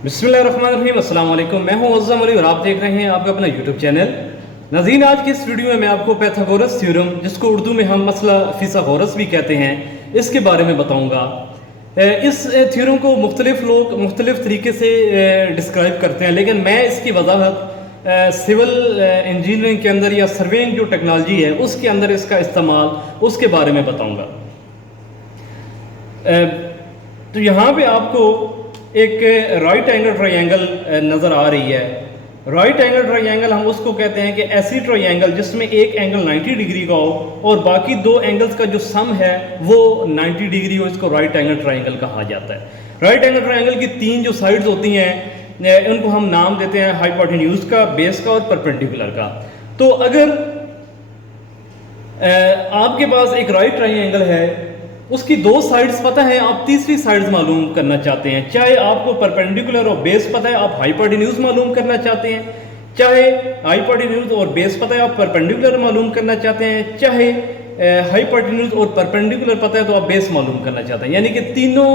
बिस्मिल्लाहिर्रहमानिर्रहीम, अस्सलाम वालेकुम। मैं हूं अज़्ज़म अली और आप देख रहे हैं आपका अपना यूट्यूब चैनल। नाज़रीन, आज की इस वीडियो में मैं आपको पैथागोरस थ्योरम, जिसको उर्दू में हम मसला फिसागोरस भी कहते हैं, इसके बारे में बताऊंगा। इस थ्योरम को मुख्तलिफ लोग मुख्तलिफ तरीके से डिस्क्राइब करते हैं, लेकिन मैं इसकी वजाहत सिविल इंजीनियरिंग के अंदर या सर्वेइंग जो टेक्नोलॉजी है उसके अंदर इसका इस्तेमाल, उसके बारे में बताऊँगा। तो यहाँ पे आपको एक राइट एंगल ट्रायंगल नज़र आ रही है। राइट एंगल ट्रायंगल हम उसको कहते हैं कि ऐसी ट्रायंगल जिसमें एक एंगल 90 डिग्री का हो और बाकी दो एंगल्स का जो सम है वो 90 डिग्री हो, इसको राइट एंगल ट्रायंगल कहा जाता है। राइट एंगल ट्रायंगल की तीन जो साइड्स होती हैं उनको हम नाम देते हैं हाइपोटेन्यूज का, बेस का और परपेंडिकुलर का। तो अगर आपके पास एक राइट ट्रायंगल है, उसकी दो साइड्स पता है, आप तीसरी साइड्स मालूम करना चाहते हैं। चाहे आपको परपेंडिकुलर और बेस पता है, आप हाइपोटेन्यूज मालूम करना चाहते हैं। चाहे हाइपोटेन्यूज और बेस पता है, आप परपेंडिकुलर मालूम करना चाहते हैं। चाहे हाइपोटेन्यूज और परपेंडिकुलर पता है तो आप बेस मालूम करना चाहते हैं। यानी कि तीनों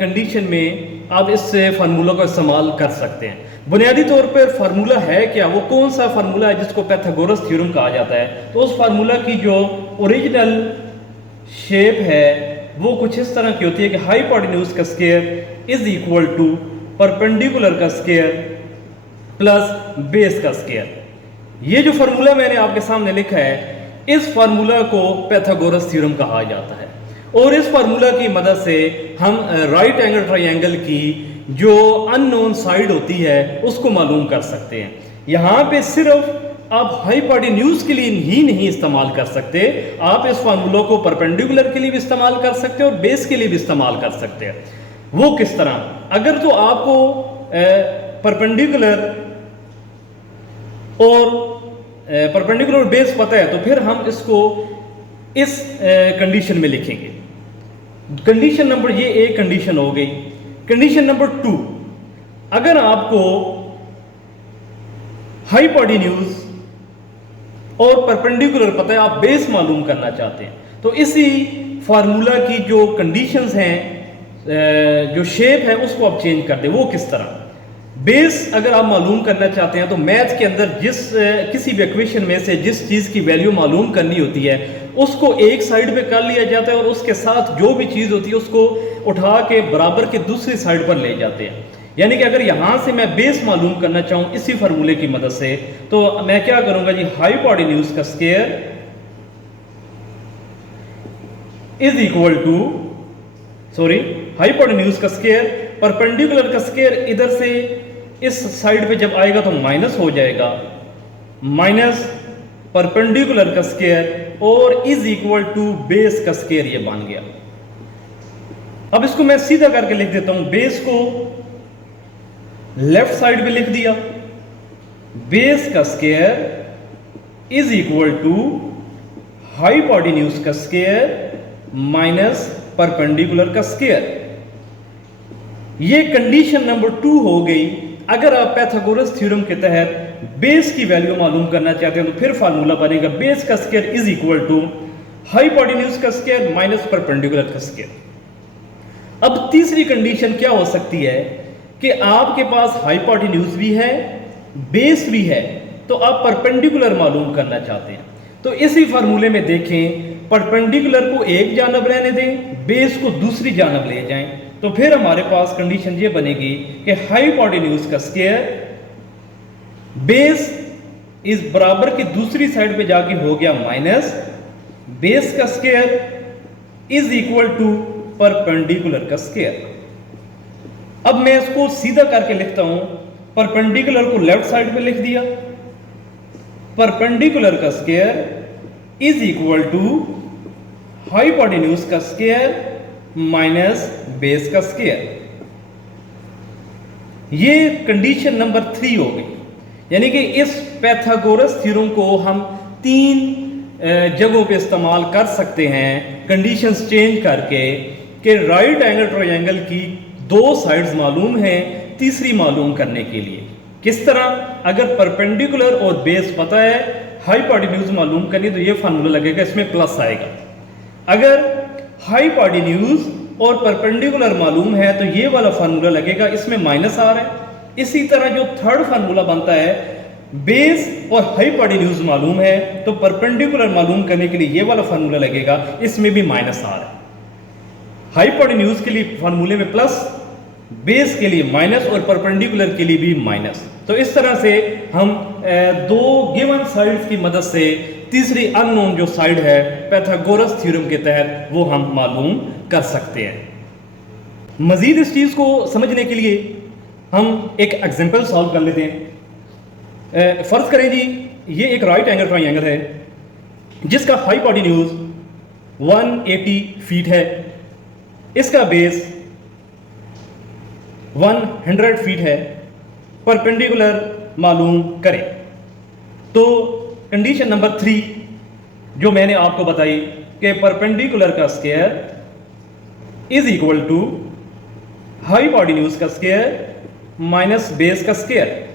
कंडीशन में आप इस फार्मूला का इस्तेमाल कर सकते हैं। बुनियादी तौर पर फार्मूला है क्या, वो कौन सा फार्मूला है जिसको पैथागोरस थ्योरम कहा जाता है? तो उस फार्मूला की जो ओरिजिनल शेप है वो कुछ इस तरह की होती है कि हाइपोटेन्यूज का square is equal to perpendicular का स्क्वायर प्लस बेस का स्क्वायर। ये जो फार्मूला मैंने आपके सामने लिखा है, इस फार्मूला को पैथागोरस थ्योरम कहा जाता है। और इस फार्मूला की मदद से हम राइट एंगल ट्रायंगल की जो अननोन साइड होती है उसको मालूम कर सकते हैं। यहाँ पे सिर्फ आप हाइपोटेन्यूज के लिए ही नहीं इस्तेमाल कर सकते, आप इस फार्मूला को परपेंडिकुलर के लिए भी इस्तेमाल कर सकते हैं और बेस के लिए भी इस्तेमाल कर सकते हैं। वो किस तरह? अगर तो आपको परपेंडिकुलर और बेस पता है तो फिर हम इसको इस कंडीशन में लिखेंगे। कंडीशन नंबर, ये एक कंडीशन हो गई। कंडीशन नंबर 2, अगर आपको हाइपोटेन्यूज और परपेंडिकुलर पता है, आप बेस मालूम करना चाहते हैं, तो इसी फार्मूला की जो कंडीशंस हैं, जो शेप है, उसको आप चेंज कर दें। वो किस तरह? बेस अगर आप मालूम करना चाहते हैं तो मैथ के अंदर किसी भी इक्वेशन में से जिस चीज़ की वैल्यू मालूम करनी होती है उसको एक साइड पे कर लिया जाता है और उसके साथ जो भी चीज़ होती है उसको उठा के बराबर के दूसरी साइड पर ले जाते हैं। यानी कि अगर यहां से मैं बेस मालूम करना चाहूं इसी फार्मूले की मदद से, तो मैं क्या करूंगा जी, हाइपोटेन्यूज का square is equal to hypotenuse का स्क्वायर, परपेंडिकुलर का स्क्वायर इधर से इस साइड पे जब आएगा तो माइनस हो जाएगा, माइनस परपेंडिकुलर का स्क्वायर और इज इक्वल टू बेस का स्क्वायर। ये बन गया। अब इसको मैं सीधा करके लिख देता हूं। बेस को लेफ्ट साइड पे लिख दिया, बेस का square is equal to hypotenuse का स्क्वायर माइनस परपेंडिकुलर का स्क्वायर। ये कंडीशन नंबर 2 हो गई। अगर आप पैथागोरस थ्योरम के तहत बेस की वैल्यू मालूम करना चाहते हैं तो फिर फार्मूला बनेगा बेस का square is equal to hypotenuse का स्क्वायर माइनस परपेंडिकुलर का स्क्वायर। अब तीसरी कंडीशन क्या हो सकती है कि आपके पास हाइपोटेन्यूज भी है, बेस भी है, तो आप परपेंडिकुलर मालूम करना चाहते हैं। तो इसी फार्मूले में देखें, परपेंडिकुलर को एक जानब रहने दें, बेस को दूसरी जानब ले जाएं, तो फिर हमारे पास कंडीशन ये बनेगी कि हाइपोटेन्यूज का स्क्वायर बेस इस बराबर की दूसरी साइड पे जाके हो गया माइनस बेस का square is equal to perpendicular का स्क्वायर। अब मैं इसको सीधा करके लिखता हूं। परपेंडिकुलर को लेफ्ट साइड पे लिख दिया, परपेंडिकुलर का square is equal to hypotenuse का स्क्वायर माइनस बेस का स्क्वायर। ये कंडीशन नंबर 3 हो गई। यानी कि इस पैथागोरस थ्योरम को हम 3 जगहों पे इस्तेमाल कर सकते हैं कंडीशंस चेंज करके, कि राइट एंगल ट्रायंगल की 2 साइड्स मालूम हैं, तीसरी मालूम करने के लिए। किस तरह? अगर परपेंडिकुलर और बेस पता है, हाइपोटेन्यूज मालूम करनी, तो ये फार्मूला लगेगा, इसमें प्लस आएगा। अगर हाइपोटेन्यूज और परपेंडिकुलर मालूम है तो ये वाला फार्मूला लगेगा, इसमें माइनस आर है। इसी तरह जो थर्ड फार्मूला बनता है, बेस और हाइपोटेन्यूज मालूम है तो परपेंडिकुलर मालूम करने के लिए ये वाला फार्मूला लगेगा, इसमें भी माइनस आर है। हाइपोटेन्यूज के लिए फार्मूले में प्लस, बेस के लिए माइनस और परपेंडिकुलर के लिए भी माइनस। तो इस तरह से हम दो गिवन साइड्स की मदद से तीसरी अननोन जो साइड है पाइथागोरस थ्योरम के तहत वो हम मालूम कर सकते हैं। मजीद इस चीज को समझने के लिए हम एक एग्जांपल सॉल्व कर लेते हैं। फर्ज करें जी, ये एक राइट एंगल ट्रायंगल है जिसका हाइपोटेन्यूज 180 फीट है, इसका बेस 100 फीट है, परपेंडिकुलर मालूम करें। तो कंडीशन नंबर 3 जो मैंने आपको बताई कि परपेंडिकुलर का square is equal to hypotenuse का स्क्वायर माइनस बेस का स्क्वायर।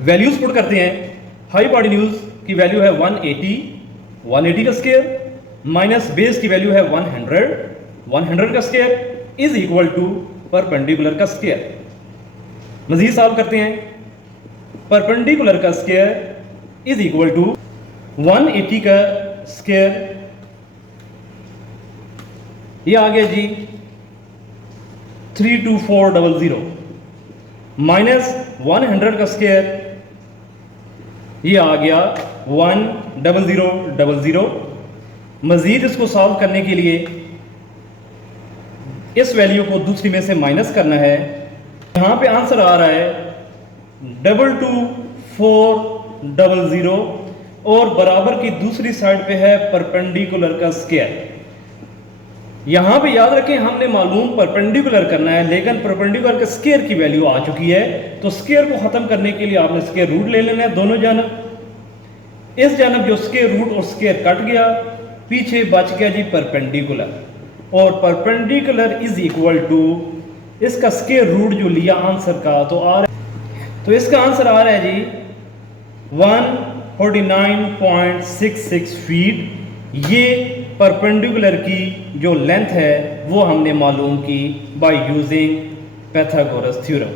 वैल्यूज पुट करते हैं। हाइपोटेन्यूज की वैल्यू है 180 का स्क्वायर माइनस बेस की वैल्यू है 100 का square is equal to perpendicular का स्क्वायर। मजीद सॉल्व करते हैं। परपेंडिकुलर का स्क्वायर इज इक्वल टू 180 का स्क्वायर, ये आ गया जी 32400 माइनस 100 का स्क्वायर, ये आ गया 10000। मजीद इसको सॉल्व करने के लिए इस वैल्यू को दूसरी में से माइनस करना है। यहां पे आंसर आ रहा है 22400 और बराबर की दूसरी साइड पे है परपेंडिकुलर का स्क्वायर। यहां पे याद रखें हमने मालूम परपेंडिकुलर करना है, लेकिन परपेंडिकुलर के स्क्वायर की वैल्यू आ चुकी है, तो स्क्वायर को खत्म करने के लिए आपने स्क्वायर रूट ले लेना है दोनों जानब। इस जानब जो स्क्वायर रूट और स्क्वायर कट गया, पीछे बच गया जी परपेंडिकुलर, और परपेंडिकुलर इज इक्वल टू इसका स्क्वायर रूट जो लिया आंसर का, तो इसका आंसर आ रहा है जी 149.66 फीट। ये परपेंडिकुलर की जो लेंथ है वो हमने मालूम की बाय यूजिंग पाइथागोरस थ्योरम।